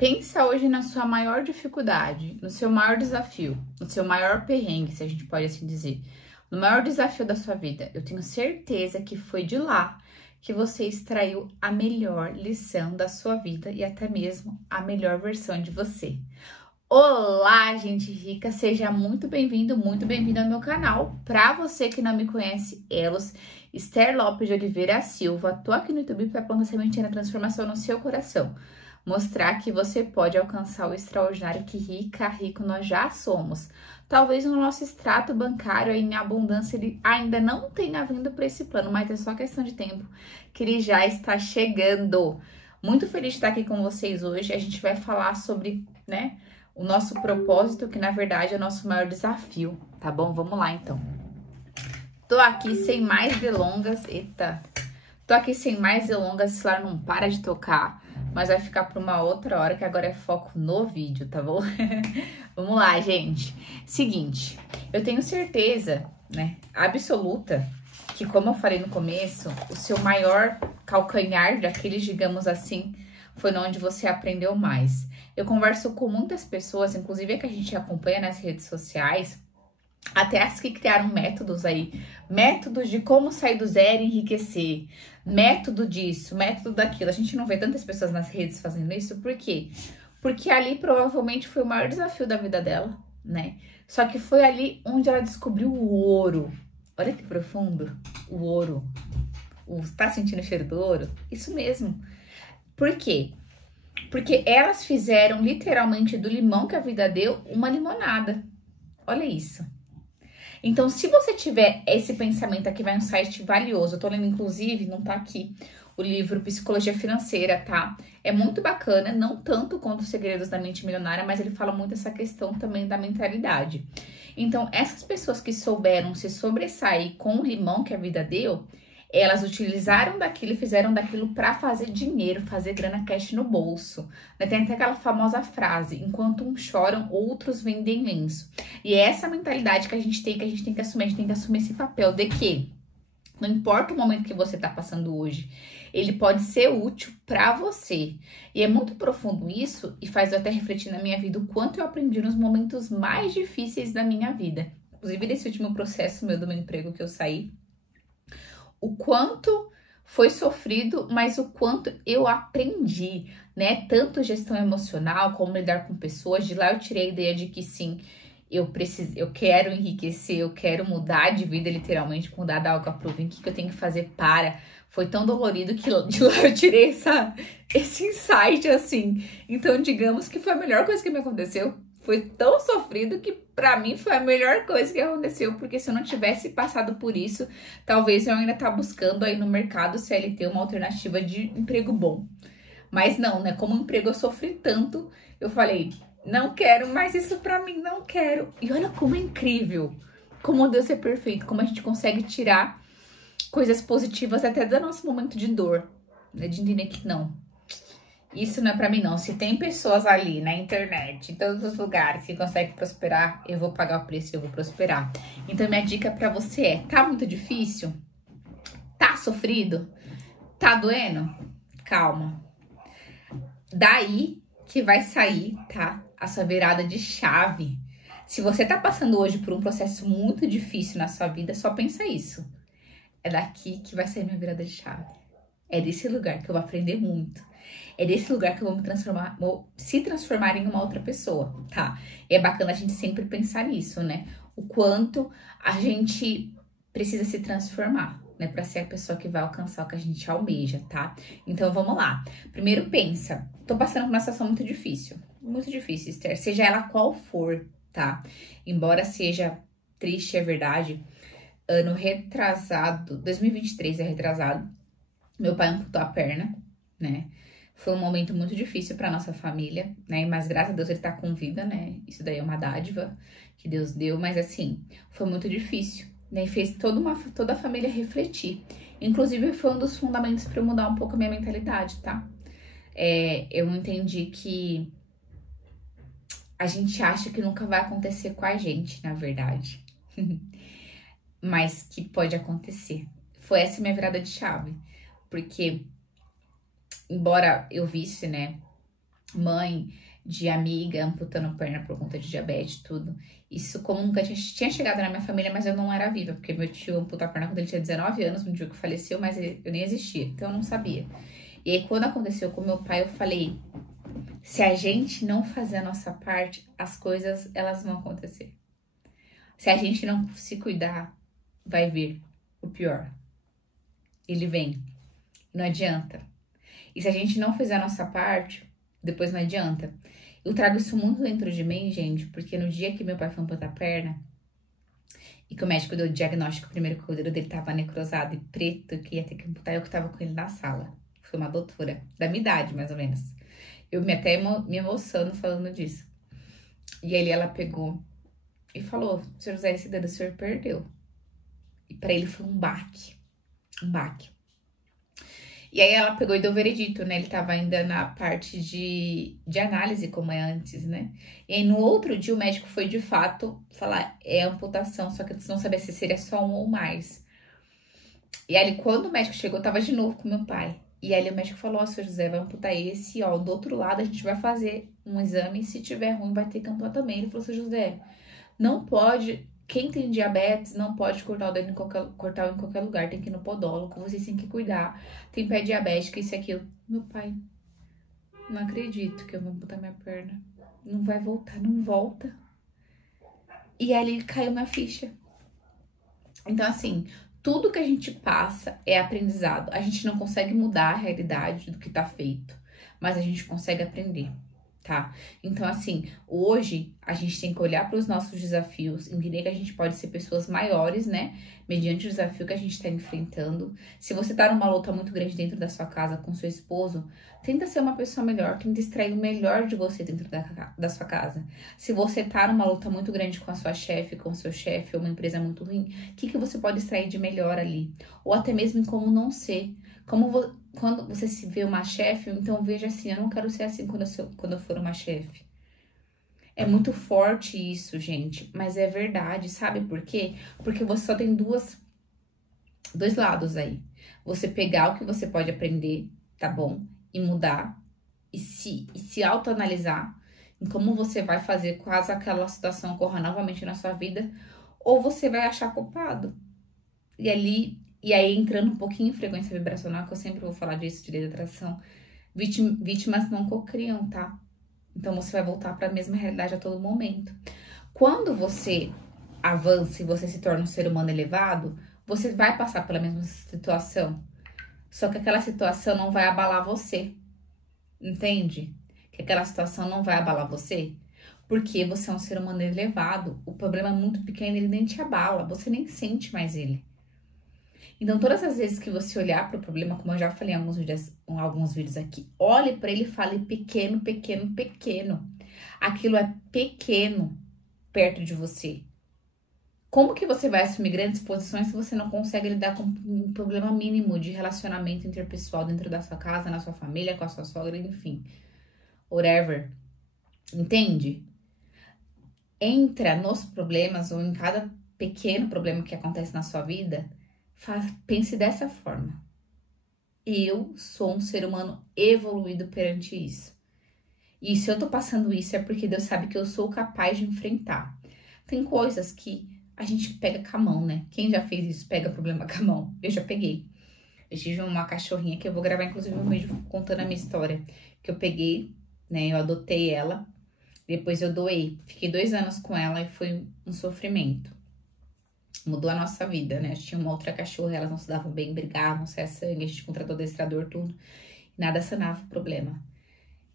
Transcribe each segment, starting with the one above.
Pensa hoje na sua maior dificuldade, no seu maior desafio, no seu maior perrengue, se a gente pode assim dizer. No maior desafio da sua vida. Eu tenho certeza que foi de lá que você extraiu a melhor lição da sua vida e até mesmo a melhor versão de você. Olá, gente rica! Seja muito bem-vindo, muito bem-vinda ao meu canal. Para você que não me conhece, Esther Lopes de Oliveira Silva. Tô aqui no YouTube para plantar sementinha na transformação no seu coração. Mostrar que você pode alcançar o extraordinário que rico nós já somos. Talvez no nosso extrato bancário aí em abundância ele ainda não tenha vindo para esse plano, mas é só questão de tempo que ele já está chegando. Muito feliz de estar aqui com vocês hoje. A gente vai falar sobre, o nosso propósito, que na verdade é o nosso maior desafio, tá bom? Vamos lá então. Tô aqui sem mais delongas, o celular não para de tocar, mas vai ficar para uma outra hora, que agora é foco no vídeo, tá bom? Vamos lá, gente. Seguinte, eu tenho certeza, absoluta, que como eu falei no começo, o seu maior calcanhar daqueles, digamos assim, foi onde você aprendeu mais. Eu converso com muitas pessoas, inclusive que a gente acompanha nas redes sociais, até as que criaram métodos aí, métodos de como sair do zero e enriquecer, método disso, método daquilo. A gente não vê tantas pessoas nas redes fazendo isso, por quê? Porque ali provavelmente foi o maior desafio da vida dela, Só que foi ali onde ela descobriu o ouro. Olha que profundo, o ouro. Tá sentindo o cheiro do ouro? Isso mesmo. Por quê? Porque elas fizeram literalmente do limão que a vida deu uma limonada. Olha isso. Então, se você tiver esse pensamento, aqui vai um site valioso. Eu tô lendo, inclusive, não tá aqui, o livro Psicologia Financeira, tá? É muito bacana, não tanto quanto Os Segredos da Mente Milionária, mas ele fala muito essa questão também da mentalidade. Então, essas pessoas que souberam se sobressair com o limão que a vida deu, elas utilizaram daquilo e fizeram daquilo para fazer dinheiro, fazer grana cash no bolso. Tem até aquela famosa frase, enquanto uns choram, outros vendem lenço. E é essa mentalidade que a gente tem que assumir. A gente tem que assumir esse papel de que não importa o momento que você tá passando hoje, ele pode ser útil para você. E é muito profundo isso e faz eu até refletir na minha vida o quanto eu aprendi nos momentos mais difíceis da minha vida. Inclusive nesse último processo do meu emprego que eu saí, o quanto foi sofrido, mas o quanto eu aprendi, Tanto gestão emocional, como lidar com pessoas. De lá eu tirei a ideia de que sim, eu quero enriquecer, eu quero mudar de vida, literalmente, mudar da água pro vinho. O que eu tenho que fazer para? Foi tão dolorido que de lá eu tirei esse insight, assim. Então, digamos que foi a melhor coisa que me aconteceu. Foi tão sofrido que pra mim foi a melhor coisa que aconteceu, porque se eu não tivesse passado por isso, talvez eu ainda tá buscando aí no mercado CLT uma alternativa de emprego bom. Mas não, Como emprego eu sofri tanto, eu falei, não quero mais isso pra mim, não quero. E olha como é incrível, como Deus é perfeito, como a gente consegue tirar coisas positivas até do nosso momento de dor, de entender que não. Isso não é pra mim, não. Se tem pessoas ali na internet, em todos os lugares, que conseguem prosperar, eu vou pagar o preço e eu vou prosperar. Então, minha dica pra você é, tá muito difícil? Tá sofrido? Tá doendo? Calma. Daí que vai sair, a sua virada de chave. Se você tá passando hoje por um processo muito difícil na sua vida, só pensa isso. É daqui que vai sair minha virada de chave. É desse lugar que eu vou aprender muito. É desse lugar que eu vou se transformar em uma outra pessoa, E é bacana a gente sempre pensar nisso, O quanto a gente precisa se transformar, Pra ser a pessoa que vai alcançar o que a gente almeja, Então, vamos lá. Primeiro, pensa. Tô passando por uma situação muito difícil, Esther. Seja ela qual for, Embora seja triste, é verdade. Ano retrasado, 2023 é retrasado. Meu pai amputou a perna, Foi um momento muito difícil para nossa família, Mas graças a Deus ele tá com vida, Isso daí é uma dádiva que Deus deu, mas assim, foi muito difícil, E fez toda a família refletir. Inclusive foi um dos fundamentos para eu mudar um pouco a minha mentalidade, Eu entendi que a gente acha que nunca vai acontecer com a gente, na verdade. Mas que pode acontecer. Foi essa minha virada de chave. Porque, embora eu visse, mãe de amiga amputando a perna por conta de diabetes, tudo. Isso como nunca tinha chegado na minha família, mas eu não era viva, porque meu tio amputou a perna quando ele tinha 19 anos, no dia que faleceu, mas eu nem existia, então eu não sabia. E aí quando aconteceu com meu pai, eu falei, se a gente não fazer a nossa parte, as coisas, elas vão acontecer. Se a gente não se cuidar, vai vir o pior. Ele vem. Não adianta. E se a gente não fizer a nossa parte, depois não adianta. Eu trago isso muito dentro de mim, gente, porque no dia que meu pai foi amputar a perna e que o médico deu o diagnóstico, primeiro que o dedo dele tava necrosado e preto, que ia ter que amputar, eu que tava com ele na sala. Foi uma doutora, da minha idade, mais ou menos. Eu até me emociono falando disso. E aí ela pegou e falou, Sr. José, esse dedo o senhor perdeu. E pra ele foi um baque. Um baque. E aí ela pegou e deu o veredito, né? Ele tava ainda na parte de análise, como é antes, né? E aí no outro dia o médico foi de fato falar, é amputação, só que eles não sabiam se seria só um ou mais. E aí quando o médico chegou, eu tava de novo com meu pai. E aí o médico falou, ó, Sr. José, vai amputar esse, ó, do outro lado a gente vai fazer um exame, e se tiver ruim vai ter que amputar também. Ele falou, Sr. José, não pode... Quem tem diabetes não pode cortar o dedo em qualquer lugar, tem que ir no podólogo, vocês têm que cuidar. Tem pé diabético, isso e aquilo. Meu pai, não acredito que eu vou amputar minha perna. Não vai voltar, não volta. E ali caiu minha ficha. Então, assim, tudo que a gente passa é aprendizado. A gente não consegue mudar a realidade do que tá feito, mas a gente consegue aprender. Tá? Então, assim, hoje a gente tem que olhar para os nossos desafios, entender que a gente pode ser pessoas maiores, né? Mediante o desafio que a gente está enfrentando. Se você tá numa luta muito grande dentro da sua casa com seu esposo, tenta ser uma pessoa melhor, tenta extrair o melhor de você dentro da sua casa. Se você tá numa luta muito grande com a sua chefe, com o seu chefe, ou uma empresa muito ruim, o que você pode extrair de melhor ali? Ou até mesmo em como não ser. Quando você se vê uma chefe, então veja assim, eu não quero ser assim quando eu for uma chefe. É muito forte isso, gente, mas é verdade, sabe por quê? Porque você só tem dois lados aí. Você pegar o que você pode aprender, tá bom? E mudar, e se autoanalisar em como você vai fazer caso aquela situação ocorra novamente na sua vida, ou você vai achar culpado. E aí, entrando um pouquinho em frequência vibracional, que eu sempre vou falar disso, de lei da atração, vítimas não cocriam, tá? Então, você vai voltar para a mesma realidade a todo momento. Quando você avança e você se torna um ser humano elevado, você vai passar pela mesma situação. Só que aquela situação não vai abalar você. Entende? Que aquela situação não vai abalar você. Porque você é um ser humano elevado. O problema é muito pequeno, ele nem te abala. Você nem sente mais ele. Então, todas as vezes que você olhar para o problema, como eu já falei em alguns vídeos aqui, olhe para ele e fale pequeno, pequeno, pequeno. Aquilo é pequeno perto de você. Como que você vai assumir grandes posições se você não consegue lidar com um problema mínimo de relacionamento interpessoal dentro da sua casa, na sua família, com a sua sogra, enfim. Whatever. Entende? Entra nos problemas ou em cada pequeno problema que acontece na sua vida. Pense dessa forma. Eu sou um ser humano evoluído perante isso. E se eu tô passando isso é porque Deus sabe que eu sou capaz de enfrentar. Tem coisas que a gente pega com a mão, né? Quem já fez isso pega problema com a mão. Eu já peguei. Eu tive uma cachorrinha que eu vou gravar inclusive um vídeo contando a minha história. Que eu peguei, né? Eu adotei ela. Depois eu doei. Fiquei 2 anos com ela e foi um sofrimento. Mudou a nossa vida, né? A gente tinha uma outra cachorra, elas não se davam bem, brigavam, saia sangue, a gente contratou adestrador, tudo. Nada sanava o problema.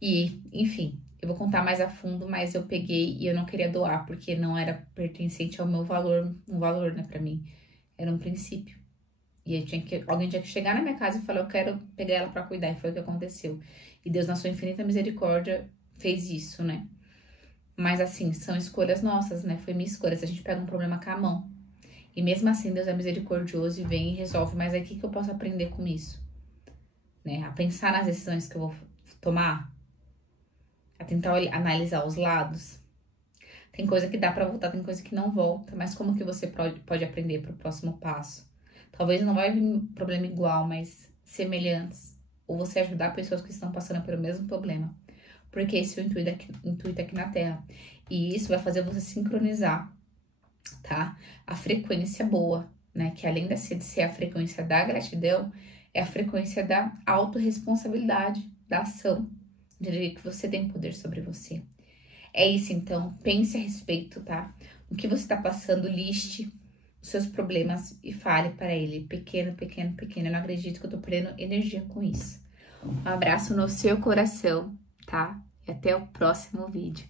E, enfim, eu vou contar mais a fundo, mas eu peguei e eu não queria doar, porque não era pertencente ao meu valor, um valor, né, pra mim. Era um princípio. E alguém tinha que chegar na minha casa e falar, eu quero pegar ela pra cuidar, e foi o que aconteceu. E Deus, na sua infinita misericórdia, fez isso, né? Mas, assim, são escolhas nossas, né? Foi minha escolha. Se a gente pega um problema com a mão, e mesmo assim, Deus é misericordioso e vem e resolve. Mas aí, o que eu posso aprender com isso? Né? A pensar nas decisões que eu vou tomar? A tentar analisar os lados? Tem coisa que dá pra voltar, tem coisa que não volta. Mas como que você pode aprender pro próximo passo? Talvez não vai vir um problema igual, mas semelhantes. Ou você ajudar pessoas que estão passando pelo mesmo problema. porque esse é o intuito aqui na Terra. E isso vai fazer você sincronizar, tá? A frequência boa, né? Que além de ser a frequência da gratidão, é a frequência da autorresponsabilidade, da ação, de que você tem poder sobre você. É isso, então, pense a respeito, tá? O que você tá passando, liste os seus problemas e fale para ele, pequeno, pequeno, pequeno. Eu não acredito que eu tô perdendo energia com isso. Um abraço no seu coração, tá? E até o próximo vídeo.